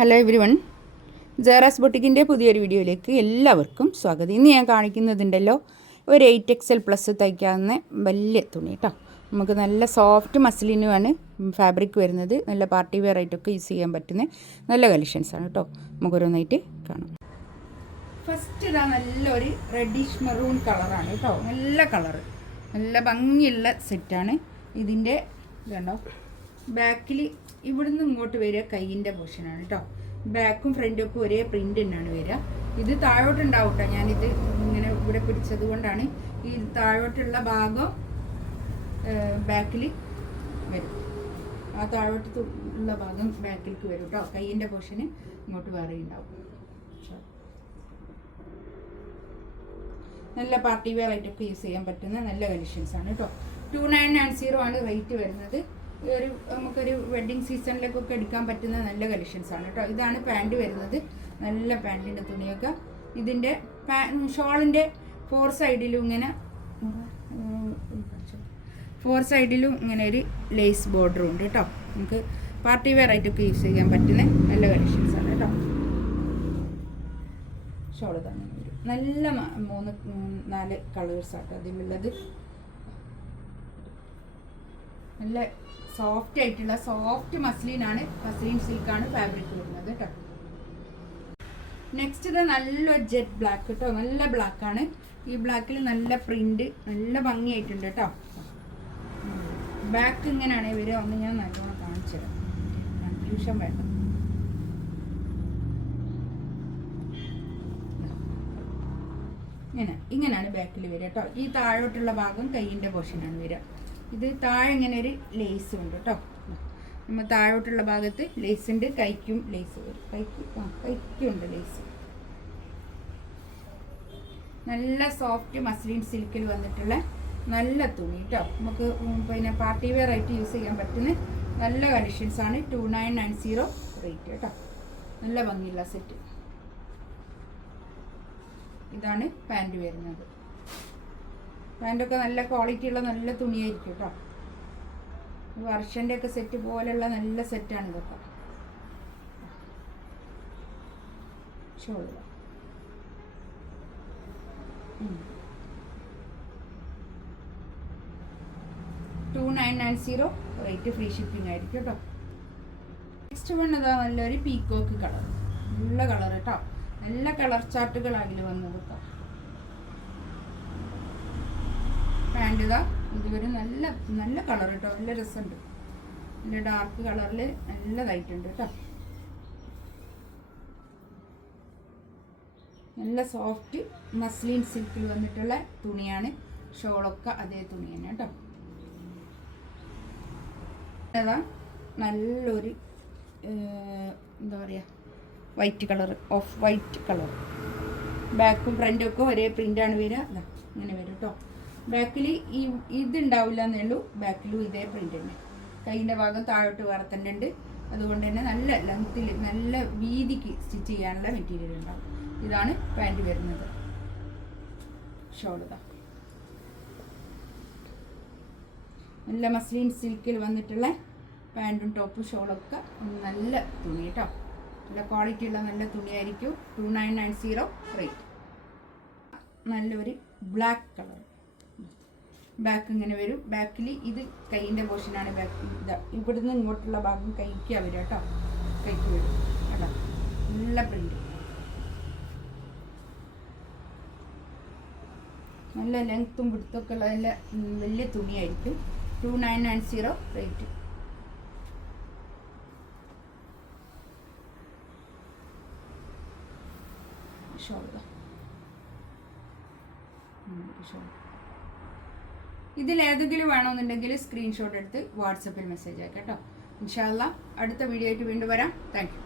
Hello every one, ജാറാസ് ബൊട്ടിക്കിൻ്റെ പുതിയൊരു വീഡിയോയിലേക്ക് എല്ലാവർക്കും സ്വാഗതം. ഇന്ന് ഞാൻ കാണിക്കുന്നതുണ്ടല്ലോ ഒരു 8XL പ്ലസ് തയ്ക്കാവുന്ന വലിയ തുണി കേട്ടോ. നമുക്ക് നല്ല സോഫ്റ്റ് മസ്ലിനുമാണ് ഫാബ്രിക് വരുന്നത്. നല്ല പാർട്ടി വെയർ ആയിട്ടൊക്കെ യൂസ് ചെയ്യാൻ പറ്റുന്ന നല്ല കളക്ഷൻസാണ് കേട്ടോ. നമുക്കൊരോന്നായിട്ട് കാണാം. ഫസ്റ്റ് ഇതാ നല്ലൊരു റെഡിഷ് മെറൂൺ കളറാണ് കേട്ടോ. നല്ല കളറ്, നല്ല ഭംഗിയുള്ള സെറ്റാണ്. ഇതിൻ്റെ ഇതുണ്ടോ ബാക്കിൽ ഇവിടുന്ന് ഇങ്ങോട്ട് വരിക കൈയിൻ്റെ പോർഷനാണ് കേട്ടോ. ബാക്കും ഫ്രണ്ടും ഒക്കെ ഒരേ പ്രിൻ്റ് തന്നെയാണ് വരിക. ഇത് താഴോട്ടുണ്ടാവും കേട്ടോ. ഞാനിത് ഇങ്ങനെ ഇവിടെ പിടിച്ചത് കൊണ്ടാണ് ഈ താഴോട്ടുള്ള ഭാഗം ബാക്കിൽ വരും. ആ താഴോട്ട് ഉള്ള ഭാഗം ബാക്കിലേക്ക് വരും കേട്ടോ. കൈയിൻ്റെ പോർഷന് ഇങ്ങോട്ട് വേറെ ഉണ്ടാവും. നല്ല പാർട്ടി വെയർ ആയിട്ടൊക്കെ യൂസ് ചെയ്യാൻ പറ്റുന്ന നല്ല കളക്ഷൻസാണ് കേട്ടോ. 2990 ആണ് റേറ്റ് വരുന്നത്. നമുക്കൊരു വെഡ്ഡിങ് സീസണിലേക്കൊക്കെ എടുക്കാൻ പറ്റുന്ന നല്ല കളക്ഷൻസാണ് കേട്ടോ. ഇതാണ് പാൻറ് വരുന്നത്. നല്ല പാൻറ്റിൻ്റെ തുണിയൊക്കെ. ഇതിൻ്റെ ഷോളിൻ്റെ ഫോർ സൈഡിലും ഇങ്ങനെ ഒരു ലേസ് ബോർഡറും ഉണ്ട് കേട്ടോ. നമുക്ക് പാർട്ടി വെയർ ആയിട്ടൊക്കെ യൂസ് ചെയ്യാൻ പറ്റുന്ന നല്ല കളക്ഷൻസാണ് കേട്ടോ. ഷോൾ തന്നെ വരും. നല്ല 3-4 കളേഴ്സാട്ടോ അതിലുള്ളത്. നല്ല സോഫ്റ്റ് ആയിട്ടുള്ള സോഫ്റ്റ് മസ്ലിനാണ്, മസ്ലിൻ സിൽക്കാണ് ഫാബ്രിക് വരുന്നത് കേട്ടോ. നെക്സ്റ്റ് ഇത് നല്ലൊരു ജെറ്റ് ബ്ലാക്ക് കേട്ടോ. നല്ല ബ്ലാക്കാണ്. ഈ ബ്ലാക്കിൽ നല്ല പ്രിന്റ്, നല്ല ഭംഗിയായിട്ടുണ്ട് കേട്ടോ. ബാക്ക് ഇങ്ങനെയാണ് വരിക. ഒന്ന് ഞാൻ നല്ലോണം കാണിച്ചു തരാം, കൺഫ്യൂഷൻ വേണ്ട. ഇങ്ങനെയാണ് ബാക്കിൽ വരിക കേട്ടോ. ഈ താഴോട്ടുള്ള ഭാഗം കൈയിൻ്റെ പോർഷനാണ് വരിക. ഇത് താഴെ ഇങ്ങനെ ഒരു ലേസ് ഉണ്ട് കേട്ടോ. നമ്മൾ താഴോട്ടുള്ള ഭാഗത്ത് ലേസ് ഉണ്ട്. കൈക്കും ലേസ് വരും. കൈക്കുണ്ട് ലേസ്. നല്ല സോഫ്റ്റ് മസ്ലിൻ സിൽക്കിൽ വന്നിട്ടുള്ള നല്ല തുണി കേട്ടോ. നമുക്ക് പിന്നെ പാർട്ടി വെയർ ആയിട്ട് യൂസ് ചെയ്യാൻ പറ്റുന്ന നല്ല കളക്ഷൻസാണ്. 2990 റേറ്റ് കേട്ടോ. നല്ല ഭംഗിയുള്ള സെറ്റ്. ഇതാണ് പാൻറ് വരുന്നത്. പാൻറ്റൊക്കെ നല്ല ക്വാളിറ്റി ഉള്ള നല്ല തുണിയായിരിക്കും കേട്ടോ. വർഷൻ്റെ ഒക്കെ സെറ്റ് പോലെയുള്ള നല്ല സെറ്റാണ് ഇതൊക്കെ. ഷോൾ 2990 റേറ്റ്, ഫ്രീ ഷിപ്പിംഗ് ആയിരിക്കും കേട്ടോ. നെക്സ്റ്റ് വൺ ഇതാ നല്ലൊരു പീക്കോക്ക് കളർ. നല്ല കളർ കേട്ടോ. നല്ല കളർ ചാർട്ടുകളാകിൽ വന്നത് കേട്ടോ. പാൻറ് ഇതാ ഇതുവരെ നല്ല നല്ല കളർ കേട്ടോ. നല്ല രസമുണ്ട്. നല്ല ഡാർക്ക് കളറിൽ നല്ലതായിട്ടുണ്ട് കേട്ടോ. നല്ല സോഫ്റ്റ് മസ്ലിൻ സിൽക്കിൽ വന്നിട്ടുള്ള തുണിയാണ്. ഷോളൊക്കെ അതേ തുണി തന്നെ കേട്ടോ. അതാ നല്ലൊരു എന്താ പറയുക white colour, of white colour. ബാക്കും ഫ്രണ്ടും ഒക്കെ ഒരേ പ്രിൻ്റാണ് വരിക. അതാ ഇങ്ങനെ വരും കേട്ടോ. ബാക്കിൽ ഇതുണ്ടാവില്ല എന്നേ ഉള്ളൂ. ബാക്കിലും ഇതേ പ്രിൻ്റ് തന്നെ. കൈയിൻ്റെ ഭാഗം താഴോട്ട് വേറെ തന്നെ ഉണ്ട്. അതുകൊണ്ട് തന്നെ നല്ല ലെങ്ത്തിൽ നല്ല വീതിക്ക് സ്റ്റിച്ച് ചെയ്യാനുള്ള മെറ്റീരിയൽ ഉണ്ടാവും. ഇതാണ് പാൻറ് വരുന്നത്. ഷോൾ ഇതാ നല്ല മസ്ലിൻ സിൽക്കിൽ വന്നിട്ടുള്ള പാൻറ്റും ടോപ്പും ഷോളൊക്കെ നല്ല തുണി കേട്ടോ. നല്ല ക്വാളിറ്റി ഉള്ള നല്ല തുണിയായിരിക്കും. 2990 റേറ്റ്. നല്ലൊരു ബ്ലാക്ക് കളർ. ബാക്ക് ഇങ്ങനെ വരും. ബാക്കിൽ ഇത് കൈയിൻ്റെ പോർഷനാണ്. ബാക്ക് ഇതാ ഇവിടുന്ന് ഇങ്ങോട്ടുള്ള ഭാഗം കൈക്ക് വരും കേട്ടോ. കൈക്ക് വരും കേട്ടോ. നല്ല പ്രിന്റ്, നല്ല ലെങ്ത്തും പിടുത്തൊക്കെ ഉള്ള നല്ല വലിയ തുണിയായിരിക്കും. 2990 റേറ്റ്. ഇതിലേതെങ്കിലും വേണമെന്നുണ്ടെങ്കിൽ സ്ക്രീൻഷോട്ട് എടുത്ത് വാട്സപ്പിൽ മെസ്സേജ് ആക്കാം കേട്ടോ. ഇൻഷാ അല്ലാഹ് അടുത്ത വീഡിയോ ആയിട്ട് വീണ്ടും വരാം. Thank you.